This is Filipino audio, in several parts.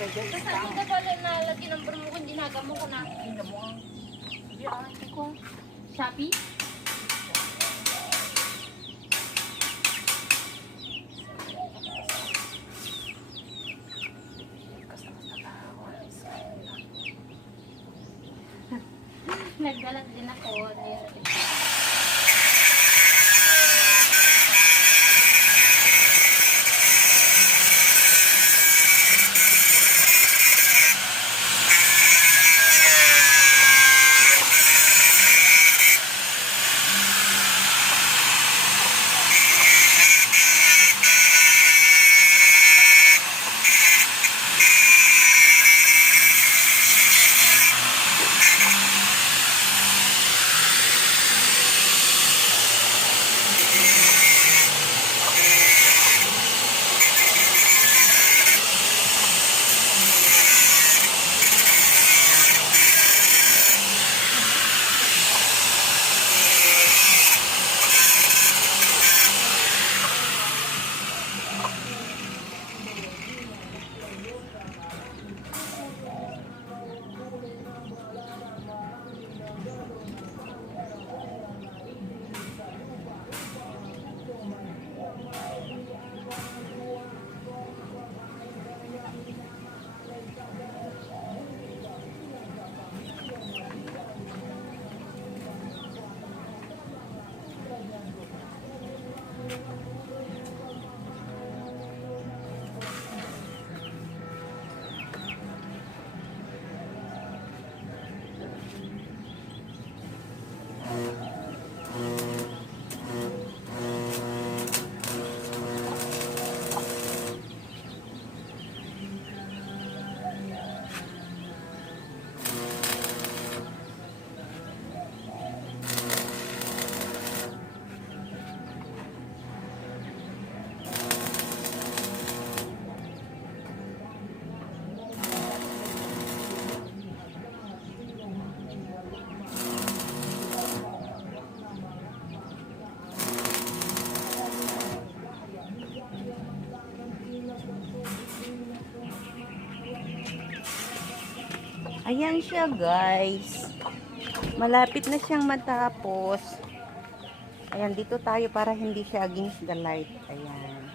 Tapos ano ka pala nalagyan ng mo kung ginagamo ko na. Hindi mo ang... Hindi ko. Shopee? Nagdalat din ako. Ayan siya guys. Malapit na siyang matapos. Ayan, dito tayo para hindi siya against the light. Ayan.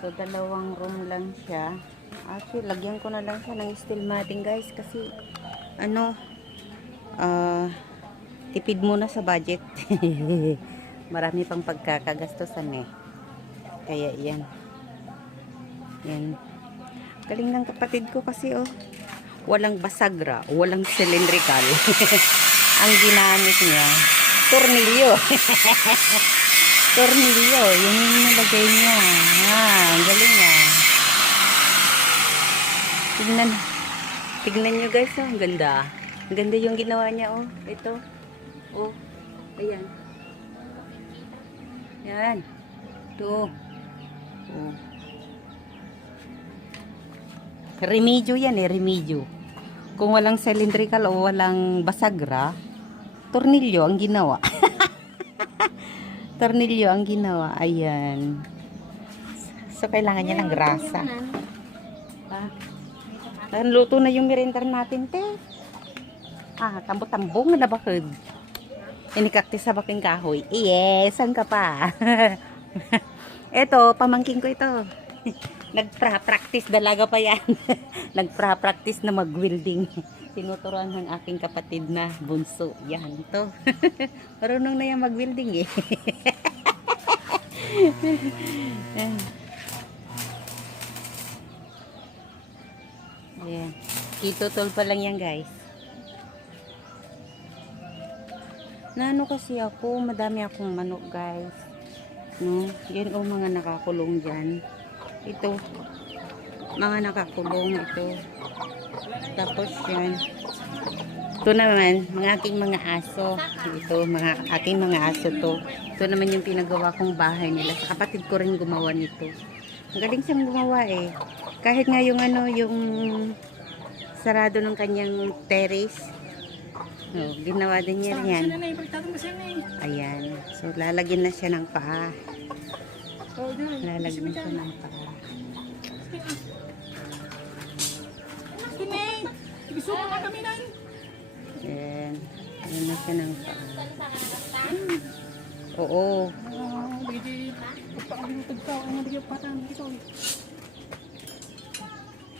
So, dalawang room lang siya. Actually, lagyan ko na lang siya ng steel matting guys. Kasi, ano, Tipid muna sa budget. Marami pang pagkakagastusan eh. Kaya yan. Yan. Galing ng kapatid ko kasi oh. Walang basagra, walang cylindrical. Ang ginamit niya, tornilyo. Tornilyo, yun yung nilagay niya. Ang galing niya. Tignan nyo guys, oh, ang ganda. Ang ganda yung ginawa niya, oh. Ito. Oh, ayan. Yan. Ito. Oh. Remedyo yan eh, remedyo. Kung walang cylindrical o walang basagra, tornilyo ang ginawa. Tornilyo ang ginawa. Ayan. So, kailangan niya ng grasa. Ha? Luto na yung merendar natin, te. Tambo-tambong na bakod. Inikakti sa baking kahoy. Yes, saan ka pa? Eto, pamangking ko ito. Nagpa-practice, dalaga pa yan. Nagpa-practice na mag-welding. Tinuturuan ng aking kapatid na bunso. Yan, to. Marunong na yan mag-welding eh. Ayan. Itutol pa lang yan guys. Naano kasi ako, madami akong manok guys. No? Yan o mga nakakulong dyan. Ito. Mga nakakulong ito. Tapos yan. Ito naman, mga aking mga aso. Ito, mga aking mga aso to. Ito naman yung pinagawa kong bahay nila. Sa kapatid ko rin gumawa nito. Ang galing siyang gumawa eh. Kahit nga yung ano, yung sarado ng kanyang terrace. No, ginawa din niya yan. Ayan. So, lalagyan na siya ng paa. Lalagyan siya ng paa. Ayan. Ayan na siya ng paa. Oo.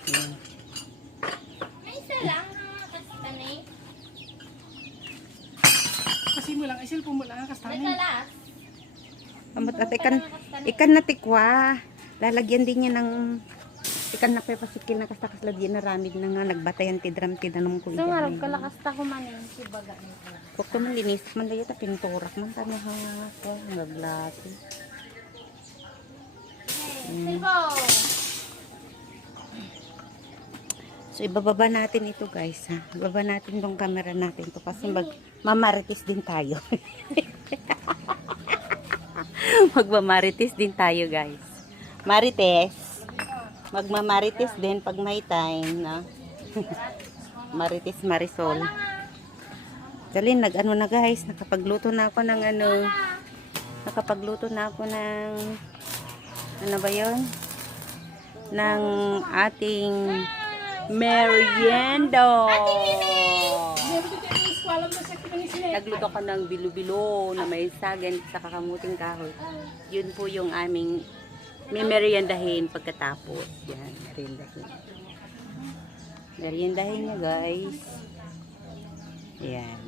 Ayan. May isa lang kastanay. Kasi mo lang, isil po mo lang May kastanin. kalas. Amot at ikan na tikwa. Lalagyan din niya ng ikan na pepasikin na kastakas lagyan na ramid na nga nagbatayan tidram tidanong ko. So marag kalakas ta kumanin si baga nito. Kung to man linis man dayo ta pinturak man tano ha. Naglati. Silbo. So ibababa natin ito guys ha. Ibaba natin tong camera natin to kasi mamarites din tayo. Magmamarites din tayo guys. Marites. Magmamarites din pag may time na. Marites Marisol. Dali nag-ano na guys, nakapagluto na ako ng ano. Nakapagluto na ako ng ano ba 'yon? Ng ating merienda. Nagluto ko ng bilo-bilo na may saging sa kakamuting kahoy. Yun po yung aming meriendahin pagkatapos. Yan, meriendahin. Meriendahin niya guys. Yan.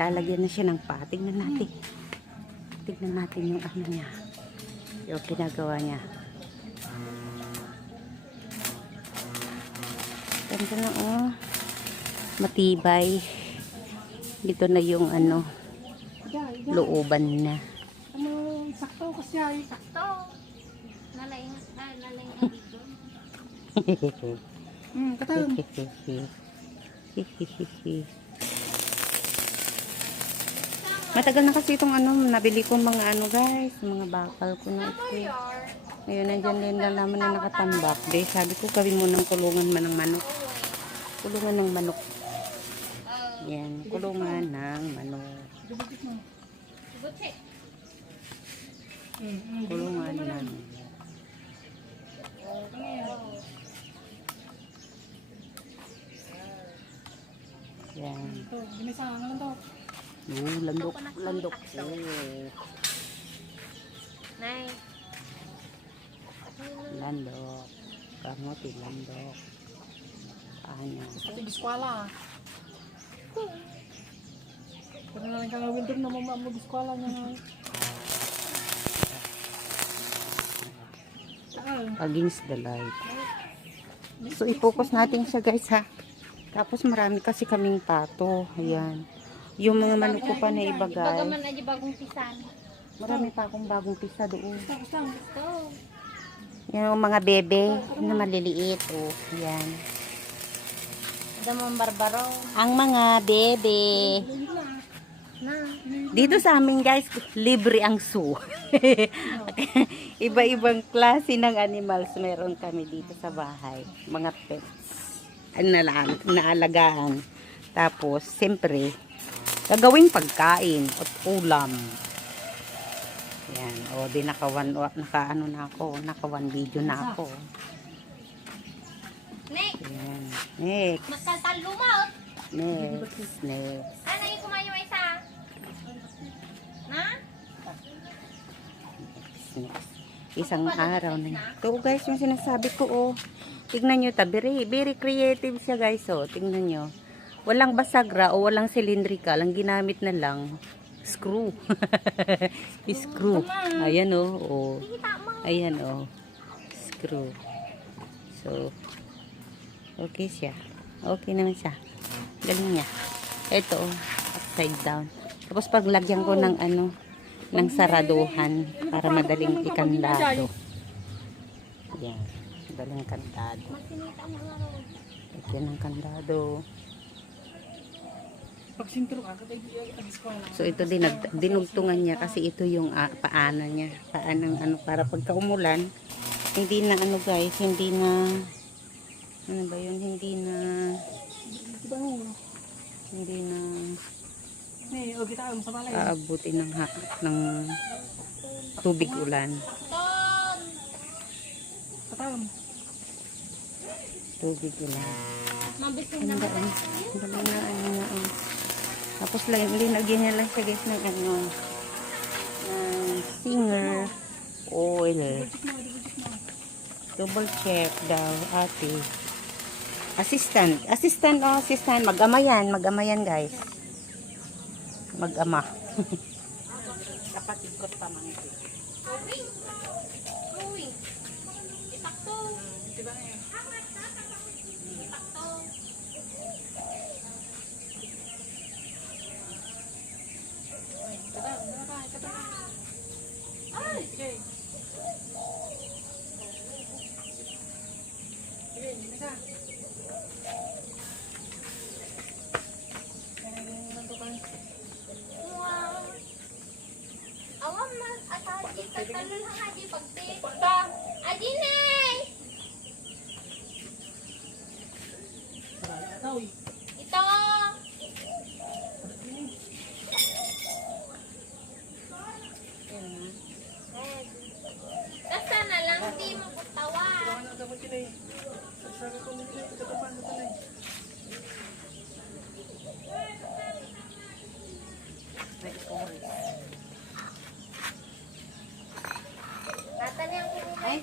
Lalagyan na siya ng paa. Tignan natin. Tignan natin yung ano niya. Yung pinagawa niya. Ganda na oh. Matibay. Dito na yung ano. Looban na. Ano, sakto kasi ay. Sakto. Nalaing dito. Katawin. Matagal na kasi itong ano, nabili kong mga ano guys, mga bakal ko na ito. Ngayon, nandyan din na naman na nakatambak. Dahil sabi ko, gawin mo ng kulungan man ng manok. Kulungan ng manok. Yan, kulungan ng manok. Buti. Kulungan ng manok. Yan. Ito, ginisa nga lang to. Landok, landok. Nay. Landok. Kamuti, landok. Ano? Ito yung eskwala. Parang kang winter na mamag-eskwala niya nga. Saan? Against the light. So, i-focus natin siya guys ha. Tapos marami kasi kaming pato. Ayan. Yung mga manok ko pa na ibagay. Bagaman aja bagong pisan. Marami pa akong bagong pisa doon. Tapos lang. Gusto. Yung mga bebe na maliliit. Oh, ayan. Ada mo barbaro. Ang mga bebe. Na. Dito sa amin guys, libre ang zoo. Iba-ibang klase ng animals meron kami dito sa bahay. Mga pets. Naalagaan. Tapos, siyempre, gagawing pagkain at ulam. Yan. O, di naka one video na ako. Next. Yan. Next. Maskaltal lumaot. Next. Next. Ano yung kumayo isa? Na? Next. Isang araw na yun. Ito guys, yung sinasabi ko, oh. Tignan nyo, very, very creative siya guys, oh. Tignan nyo. Walang basagra o walang cylindrical. Ang ginamit na lang, screw. Screw. Ayan, oh. Oh. Ayan, oh. Screw. So, okay siya. Okay naman siya. Galing niya. Ito, oh. Upside down. Tapos paglagyan ko ng ano, ng saraduhan para madaling ikandado. Yan. Madaling kandado. Masinita mo nga ro. Lagyan ng kandado. Pag sintro ka, kapag eskwala. So ito din, dinugtungan niya kasi ito yung paana niya. Paanang ano, para pagka umulan, hindi na ano guys, hindi na, ano ba yun, hindi na, Diba mo? hindi na May, o kita sa balay. aabuti ng, ng tubig ulan. Ton. Katawan. Tubig ulan. Mabisin Ang na daan. Ang daan na ano na. Tapos linagyan niya lang siya guys ng ano, ng singer oil. Double check daw ate. Assistant. Assistant. Mag-ama yan guys. Mag-ama. Kapatid ko pa mga ito. Uwing. Uwing. Itakto. Diba eh? Itakto. Ay! Okay. Sige, isa. Wow. Awam na ataji tatalul hang aji pagti. Pagta. Aji nay. Tawi. Ito. Basta na lang di mo kutawa. Ano sa mo kinay? Sabi ko nila, katapan ko talay. Kata niya ko ay